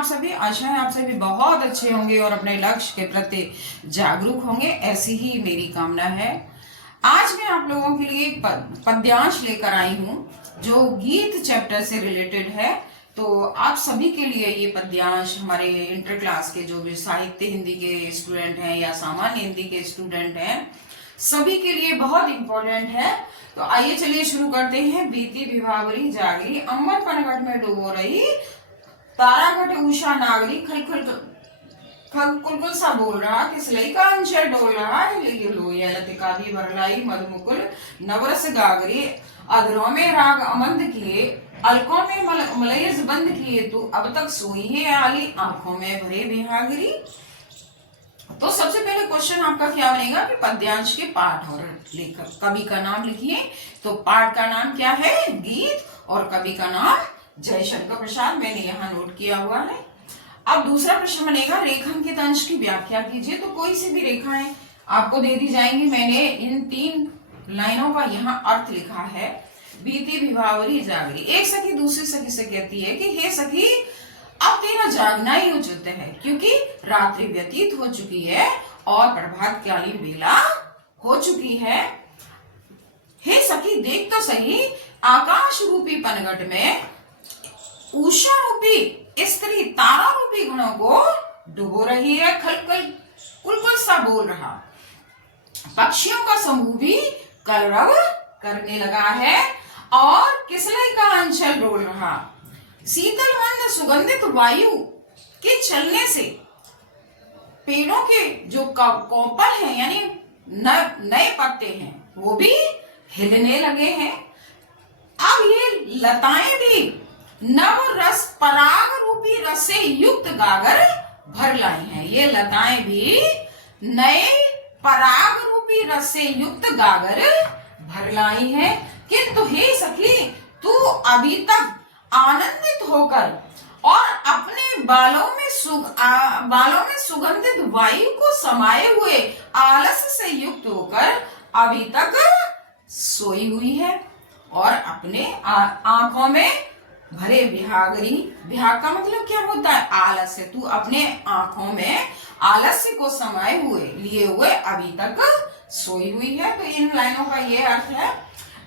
आप सभी? आशा है आप सभी बहुत अच्छे होंगे और अपने लक्ष्य के प्रति जागरूक होंगे, ऐसी ही मेरी कामना है। आज मैं आप लोगों के लिए एक पद्यांश लेकर आई हूँ जो गीत चैप्टर से रिलेटेड है। तो आप सभी के लिए ये पद्यांश, हमारे इंटर क्लास के जो भी साहित्य हिंदी के स्टूडेंट हैं या सामान्य हिंदी के स्टूडेंट हैं, सभी के लिए बहुत इंपॉर्टेंट है। तो आइए चलिए शुरू करते हैं। बीती विभावरी जागरी, अंबर पनघट में डूबो रही, तारागढ़ उषा नागरी, खल खल खल कुलकुल सा बोल रहा, किसलई का अंशर डोल रहा है, लोहिया लतिका भी भरलाई, मधुमुकुल नवरस गागरी, अधरों में राग अमंद किए, अलकों में मलयज बंद किए, तू अब तक सोई है आली, आंखों में भरे बिहागरी। तो सबसे पहले क्वेश्चन आपका क्या बनेगा कि पद्यांश के पाठ और लेखक, कवि का नाम लिखिए। तो पाठ का नाम क्या है? गीत, और कवि का नाम जयशंकर प्रसाद, मैंने यहाँ नोट किया हुआ है। अब दूसरा प्रश्न बनेगा, रेखांकित अंश की व्याख्या कीजिए। तो कोई सी भी रेखाएं आपको दे दी जाएंगी। मैंने इन 3 लाइनों का यहाँ अर्थ लिखा है। बीती विभावरी जागरी, एक सखी दूसरी सखी से कहती है कि हे सखी, अब तेरा जागना ही उचित है, क्योंकि रात्रि व्यतीत हो चुकी है और प्रभात कालीन बेला हो चुकी है। हे सखी, देख तो सही, आकाश रूपी पनघट में उषा रूपी स्त्री तारा रूपी गुणों को डुबो रही है, खलखल कुलकुल सा बोल रहा, पक्षियों का समूह भी कलरव करने लगा है और किसलई का अंचल डोल रहा। शीतल मंद सुगंधित वायु के चलने से पेड़ों के जो कोपल हैं, यानी नए पत्ते हैं, वो भी हिलने लगे हैं। अब ये लताएं भी नव रस पराग रूपी रस से युक्त गागर भर लाई हैं। ये लताएं भी नए पराग रूपी रस से युक्त गागर भर लाई हैं। किंतु हे सखी, तू अभी तक आनंदित होकर और अपने बालों में सुगंधित वायु को समाये हुए आलस से युक्त होकर अभी तक सोई हुई है और अपने आंखों में भरे विहागरी। विहाग का मतलब क्या होता है? आलस्य। तू अपने आंखों में आलस्य को समाये हुए लिए हुए अभी तक सोई हुई है। तो इन लाइनों का ये अर्थ है।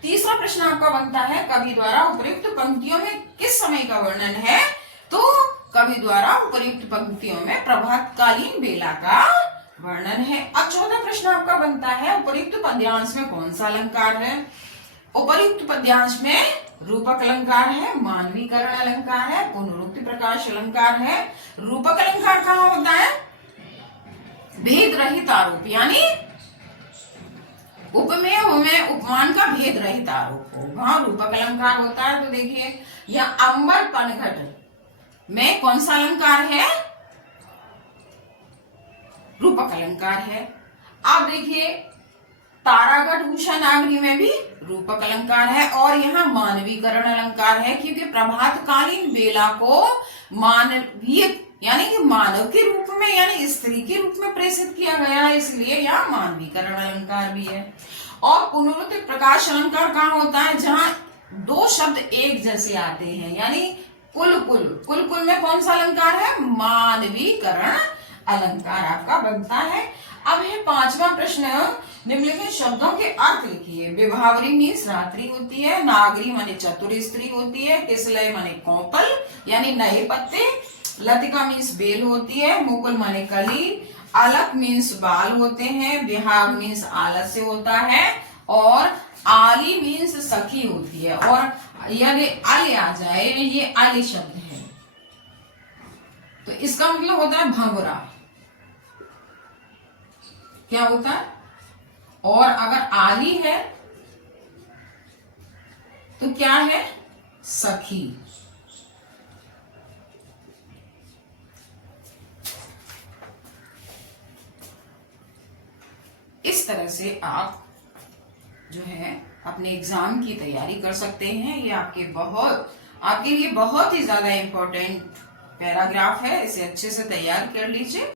तीसरा प्रश्न आपका बनता है, कवि द्वारा उपर्युक्त पंक्तियों में किस समय का वर्णन है? तो कवि द्वारा उपर्युक्त पंक्तियों में प्रभातकालीन बेला का वर्णन है। अब चौथा प्रश्न आपका बनता है, उपर्युक्त पद्यांश में कौन सा अलंकार है? उपर्युक्त पद्यांश में रूपक अलंकार है, मानवीकरण अलंकार है, पुनरुक्ति प्रकाश अलंकार है। रूपक अलंकार कहाँ होता है? भेद रहित आरोप, यानी उपमेय में उपमान का भेद रहित आरोप हो, वहां रूपक अलंकार होता है। तो देखिए, यह अंबर पनघट में कौन सा अलंकार है? रूपक अलंकार है। आप देखिए, तारागढ़ उषा नागरी में भी रूपक अलंकार है और यहाँ मानवीकरण अलंकार है, क्योंकि प्रभातकालीन बेला को मानवीय यानी कि मानव के रूप में, यानी स्त्री के रूप में प्रेषित किया गया है, इसलिए यहाँ मानवीकरण अलंकार भी है। और पुनरुक्ति प्रकाश अलंकार कहाँ होता है? जहाँ 2 शब्द एक जैसे आते हैं, यानी कुल में कौन सा अलंकार है? मानवीकरण अलंकार आपका बनता है। अब है 5वां प्रश्न, निम्नलिखित शब्दों के अर्थ लिखिए। विभावरी मीन्स रात्रि होती है, नागरी माने चतुर स्त्री होती है, किसलय माने कोपल यानी नए पत्ते, लतिका मीन्स बेल होती है, मुकुल माने कली, अलक मीन्स बाल होते हैं, विहाग मीन्स आलस्य होता है, और आली मीन्स सखी होती है। और यदि अल आ जाए, ये आली शब्द है, तो इसका मतलब होता है भंवरा। क्या होता है? और अगर आली है तो क्या है? सखी। इस तरह से आप जो है अपने एग्जाम की तैयारी कर सकते हैं। ये आपके लिए बहुत ही ज्यादा इम्पोर्टेंट पैराग्राफ है, इसे अच्छे से तैयार कर लीजिए।